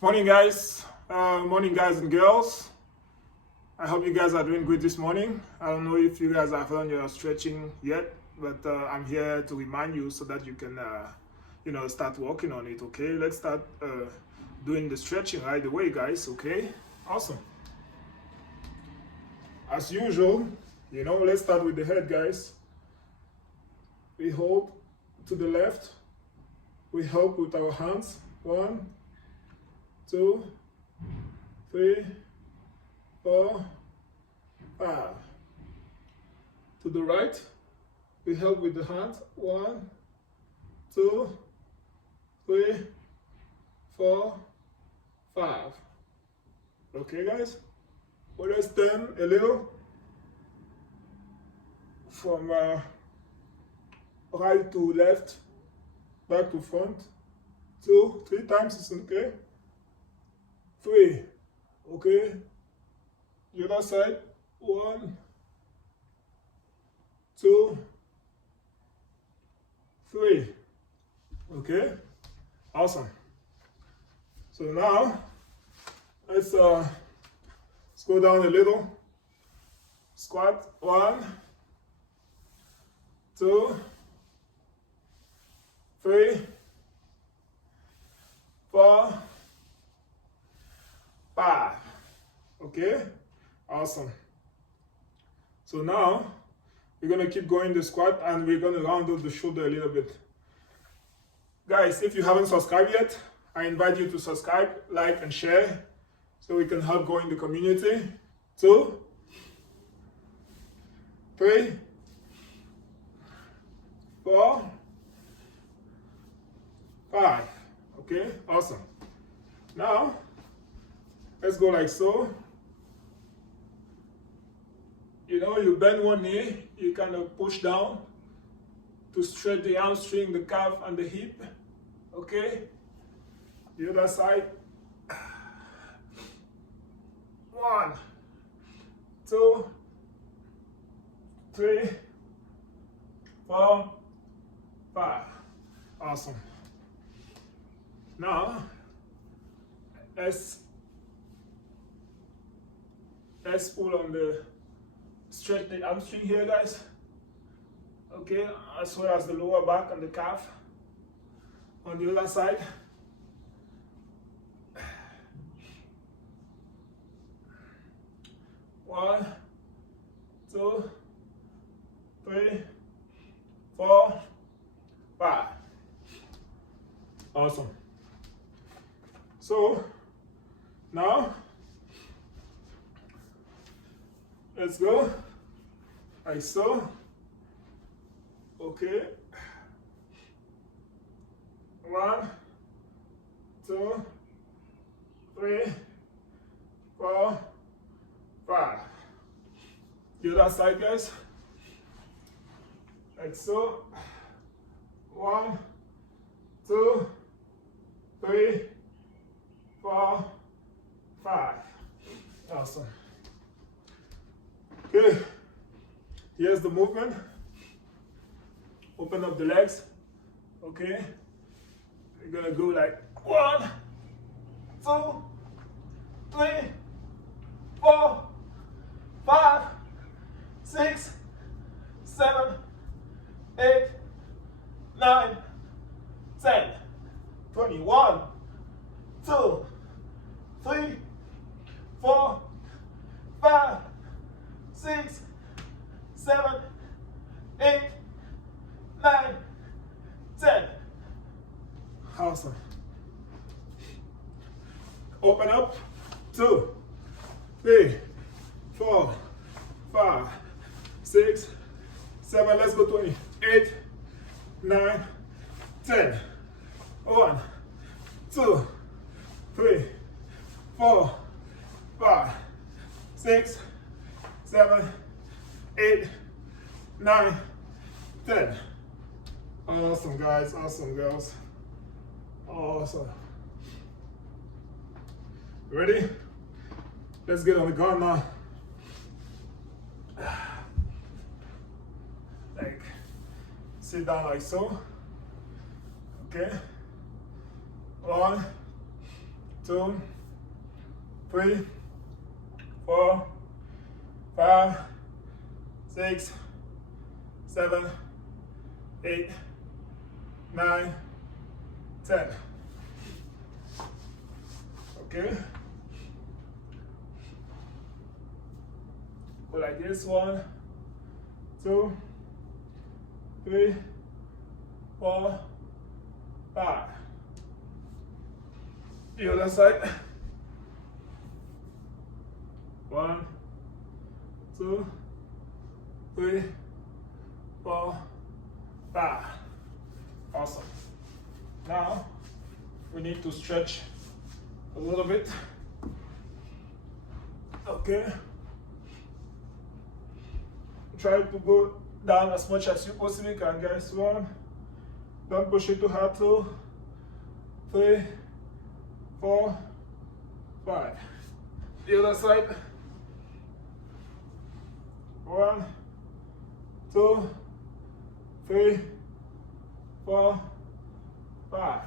Morning, guys and girls. I hope you guys are doing good this morning. I don't know if you guys have done your stretching yet, but I'm here to remind you so that you can, start working on it. Okay, let's start doing the stretching right away, guys. Okay, awesome. As usual, let's start with the head, guys. We hold to the left. We help with our hands. 1, 2, 3, 4, 5. To the right, we help with the hands. 1, 2, 3, 4, 5. Okay, guys? Well, let's turn a little from right to left, back to front. 2, 3 times is okay. 3, okay. The other side. 1, 2, 3. Okay, awesome. So now let's go down a little. Squat. 1, 2, 3, 4, 5. Okay, awesome. So now we're gonna keep going the squat and we're gonna round up the shoulder a little bit. Guys, if you haven't subscribed yet, I invite you to subscribe, like, and share so we can help grow in the community. 2, 3, 4, 5. Okay, awesome. Now let's go like so. You bend one knee, you kind of push down to stretch the hamstring, the calf, and the hip. Okay? The other side. 1, 2, 3, 4, 5. Awesome. Now, let's pull on the stretch the hamstring here, guys. Okay, as well as the lower back and the calf. On the other side. 1, 2, 3, 4, 5. Awesome. So now let's go like so. Okay. 1, 2, 3, 4, 5. The other side, guys. Like so. 1, 2, 3, 4, 5. Awesome. Okay. Here's the movement. Open up the legs. Okay. We're gonna go like 1, 2, 3, 4, 5, 6, 7, 8, 9, 10, 21, 2, 3, 4, 5, 6, 7, 8, 9, 10. Awesome. Open up. 2, 3, 4, 5, 6, 7. Let's go 20. 8, 9, 10. 1, 2, 3, 4, 5, 6, 7, 8, 9, 10. Awesome, guys. Awesome, girls. Awesome. Ready? Let's get on the ground now. Like, sit down like so. Okay. 1, 2, 3, 4, 5, 6, 7, 8, 9, 10. Okay. Go like this. 1, 2, 3, 4, 5. The other side. 1, 2, 3, 4, 5. Awesome. Now we need to stretch a little bit. Okay. Try to go down as much as you possibly can, guys. 1. Don't push it too hard. 2, 3, 4, 5. The other side. 1, 2, 3, 4, 5.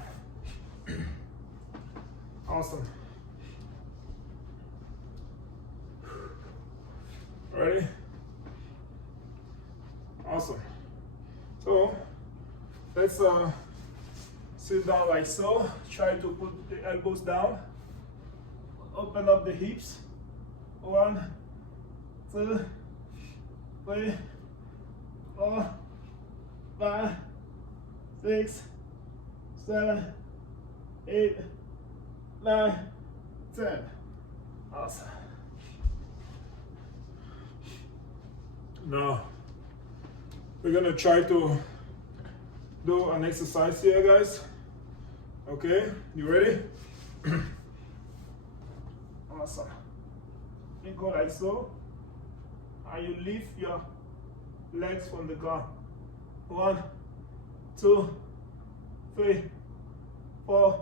Awesome. Ready? Awesome. So let's sit down like so. Try to put the elbows down. Open up the hips. 1, 2, 3, 4, 5, 6, 7, 8, 9, 10. Awesome. Now we're gonna try to do an exercise here, guys. Okay, you ready? Awesome. You go like so, and you lift your legs from the ground. 1, 2, 3, 4,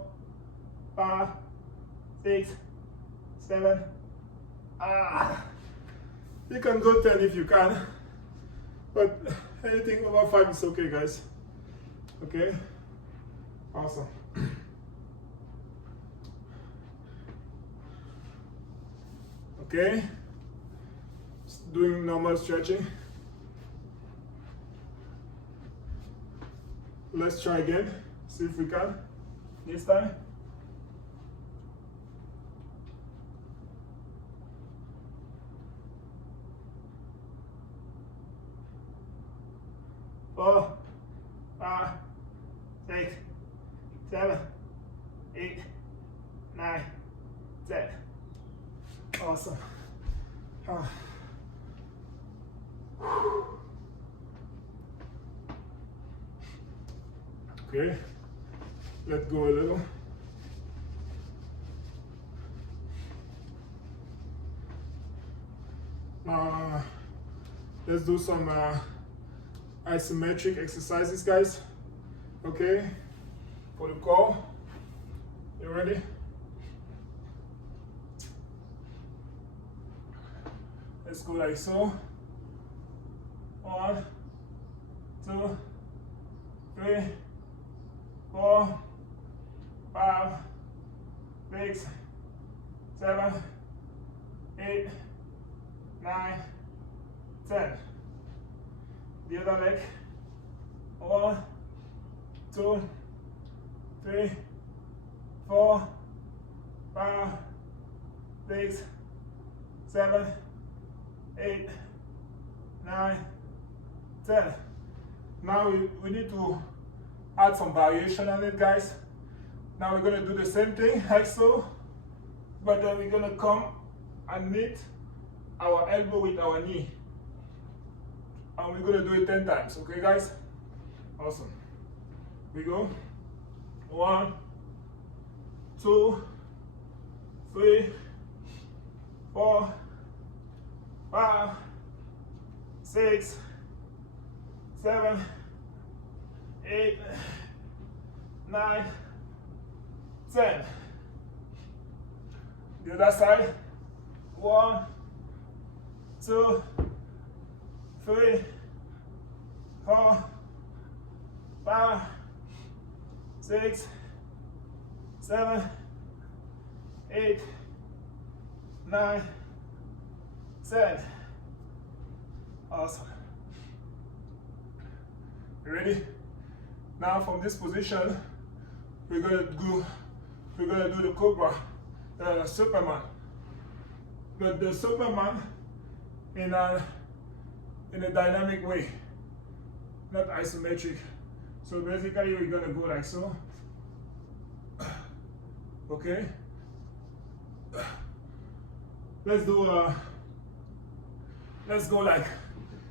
5, 6, 7. You can go 10 if you can, but anything over 5 is okay, guys. Okay, awesome. Okay, just doing normal stretching. Let's try again, see if we can this time. Four, 5, 6, 7, 8, 9, 10. Awesome. Okay, let go a little. Let's do some isometric exercises, guys. Okay, for the core. You ready? Let's go like so. 1, 2, 3, 4, 5, 6, 7, 8, 9, 10. The other leg. 1, 2, 3, 4, 5, 6, 7, 8, 9, 10. Now we need to add some variation on it, guys. Now we're going to do the same thing like so, but then we're going to come and meet our elbow with our knee, and we're going to do it 10 times. Okay, guys? Awesome. We go. 1, 2, 3, 4, 5, 6, 7, 8, 9, 10. The other side. 1, 2, 3, 4, 5, 6, 7, 8, 9, 10. Awesome. You ready? Now from this position, we're gonna do the Cobra, Superman. But the Superman in a dynamic way, not isometric. So basically we're gonna go like so. Okay. Let's go like,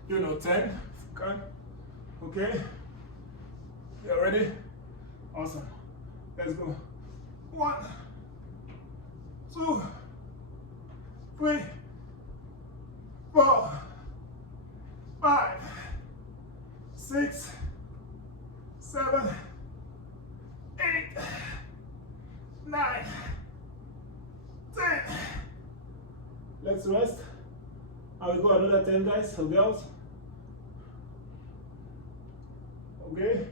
10. Okay. You ready? Awesome. Let's go. 1, 2, 3, 4, 5, 6, 7, 8, 9, 10. Let's rest. I will go another 10, guys or girls. Okay.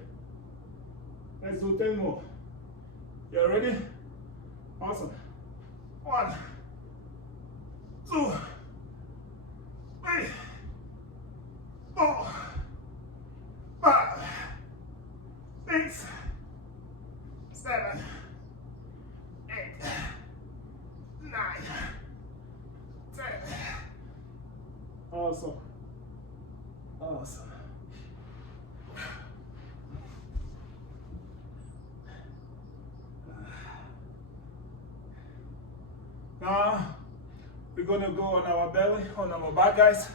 Let's do 10 more. You ready? Awesome. 1, 2, 3, 4, 5, 6, 7, 8, 9, 10. Awesome. Awesome. Now we're gonna go on our belly, on our back, guys.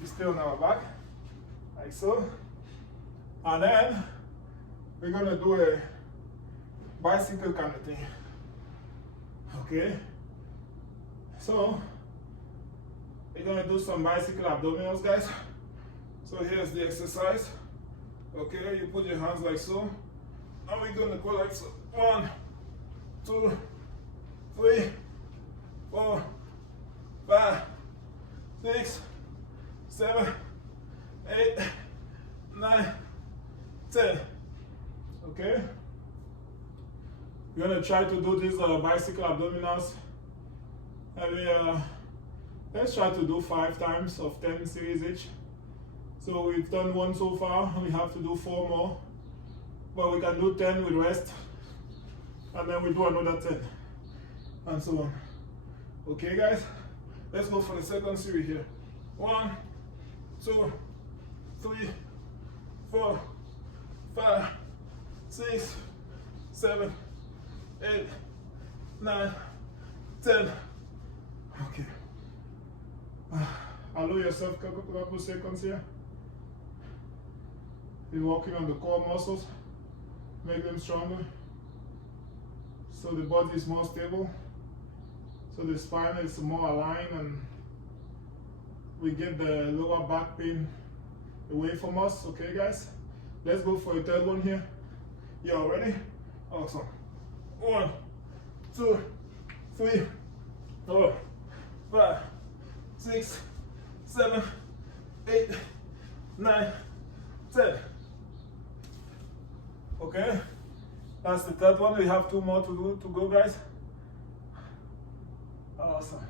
We stay on our back, like so. And then we're gonna do a bicycle kind of thing. Okay. So we're gonna do some bicycle abdominals, guys. So here's the exercise. Okay, you put your hands like so. And we're gonna go like so. 1, 2, 3, 4, 5, 6, 7, 8, 9, 10. Okay? We're gonna try to do these bicycle abdominals. And let's try to do 5 times of 10 series each. So we've done 1 so far, and we have to do 4 more. But we can do 10 with rest, and then we do another 10, and so on. Okay, guys? Let's go for the second series here. 1, 2, 3, 4, 5, 6, 7, 8, 9, 10. Okay. Allow yourself a couple seconds here. You're working on the core muscles, make them stronger, so the body is more stable, so the spine is more aligned, and we get the lower back pain away from us. Okay, guys? Let's go for a third one here. You all ready? Awesome. 1, 2, 3, 4, 5, 6, 7, 8, 9, 10. Okay, that's the third one. We have 2 more to go, guys. Awesome.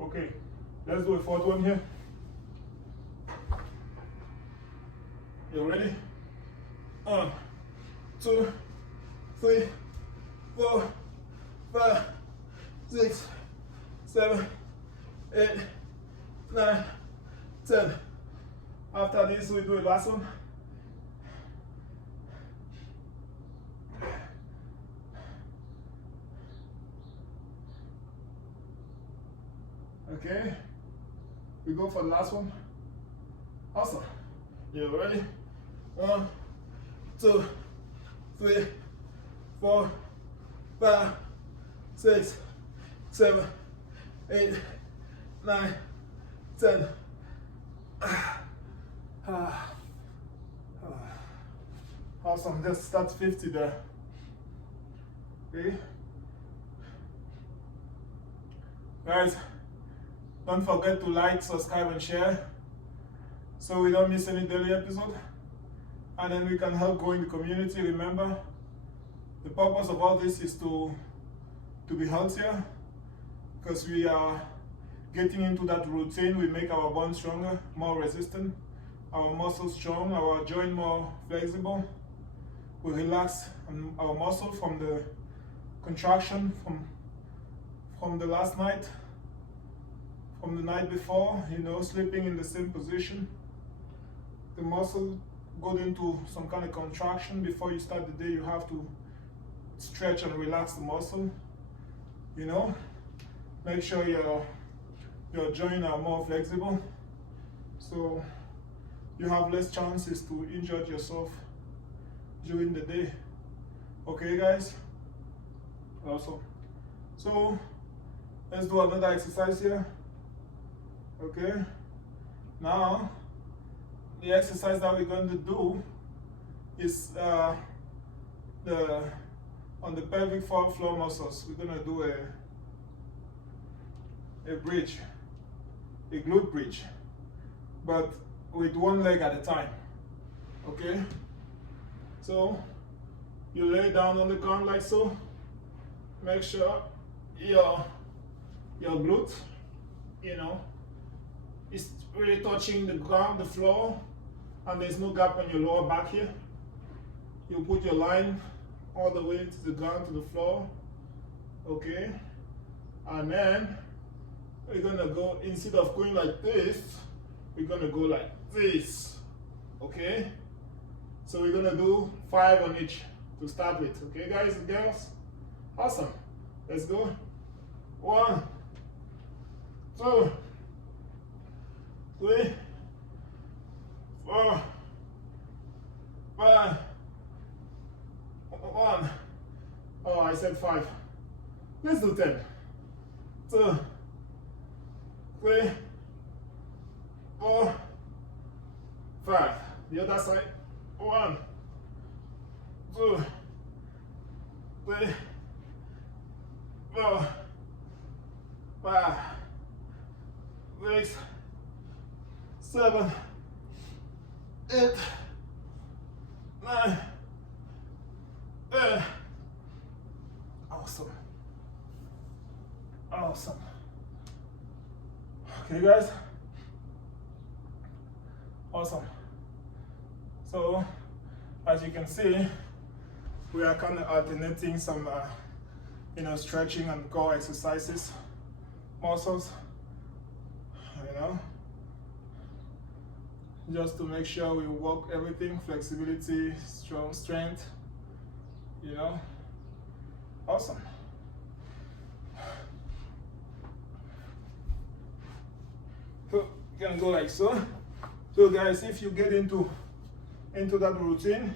Okay, let's do a 4th one here. You ready? 1, 2, 3, 4, 5, 6, 7, 8, 9, 10. After this, we do the last one. Okay, we go for the last one. Awesome. You ready? 1, 2, 3, 4, 5, 6, 7, 8, 9, 10. Awesome. That's 50 there. Okay, guys. Don't forget to like, subscribe, and share so we don't miss any daily episode. And then we can help grow in the community. Remember, the purpose of all this is to be healthier, because we are getting into that routine. We make our bones stronger, more resistant, our muscles strong, our joint more flexible. We relax our muscle from the contraction from the last night, from the night before, sleeping in the same position. The muscle goes into some kind of contraction. Before you start the day, you have to stretch and relax the muscle. Make sure your joints are more flexible, so you have less chances to injure yourself during the day. Okay, guys? Awesome. So let's do another exercise here. Okay, now the exercise that we're going to do is on the pelvic floor muscles. We're going to do a bridge, a glute bridge, but with one leg at a time. Okay, so you lay down on the ground like so. Make sure your glute, is really touching the ground, the floor, and there's no gap on your lower back here. You put your line all the way to the ground, to the floor. Okay, and then we're gonna go, instead of going like this, we're gonna go like this. Okay, so we're gonna do 5 on each to start with. Okay, guys and girls? Awesome. Let's go. 1, 2, 3, 4, 5. 1. Oh, I said 5. Let's do 10. 2, 3, 4, 5. The other side. 1, 2, 3, 4, 5, 6, 7, 8, 9, 10. Awesome. Awesome. Okay, guys. Awesome. So, as you can see, we are kind of alternating some, stretching and core exercises, muscles, just to make sure we work everything, flexibility, strength, awesome. So you can go like so. So guys, if you get into that routine,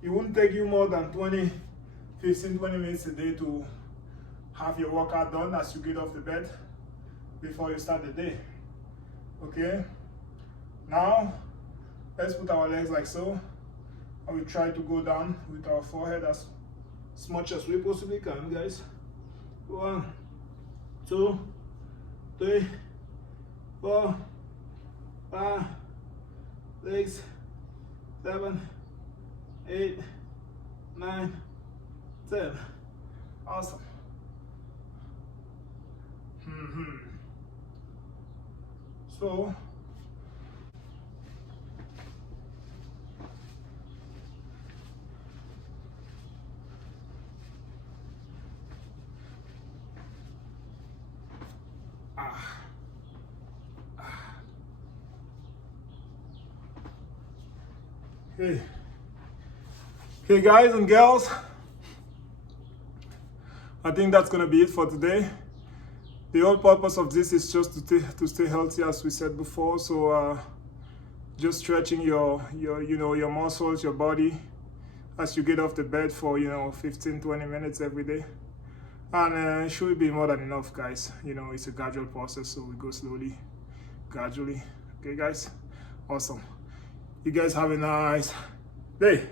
it won't take you more than 20 minutes a day to have your workout done as you get off the bed before you start the day. Okay, now let's put our legs like so, and we try to go down with our forehead as much as we possibly can, guys. 1, 2, 3, 4, 5, 6, 7, 8, 9, 10. Awesome. So Hey guys and girls, I think that's gonna be it for today. The whole purpose of this is just to stay healthy, as we said before. So just stretching your muscles, your body, as you get off the bed for 15-20 minutes every day, and it should be more than enough, guys. It's a gradual process, so we go slowly, gradually. Okay guys, awesome. You guys have a nice day.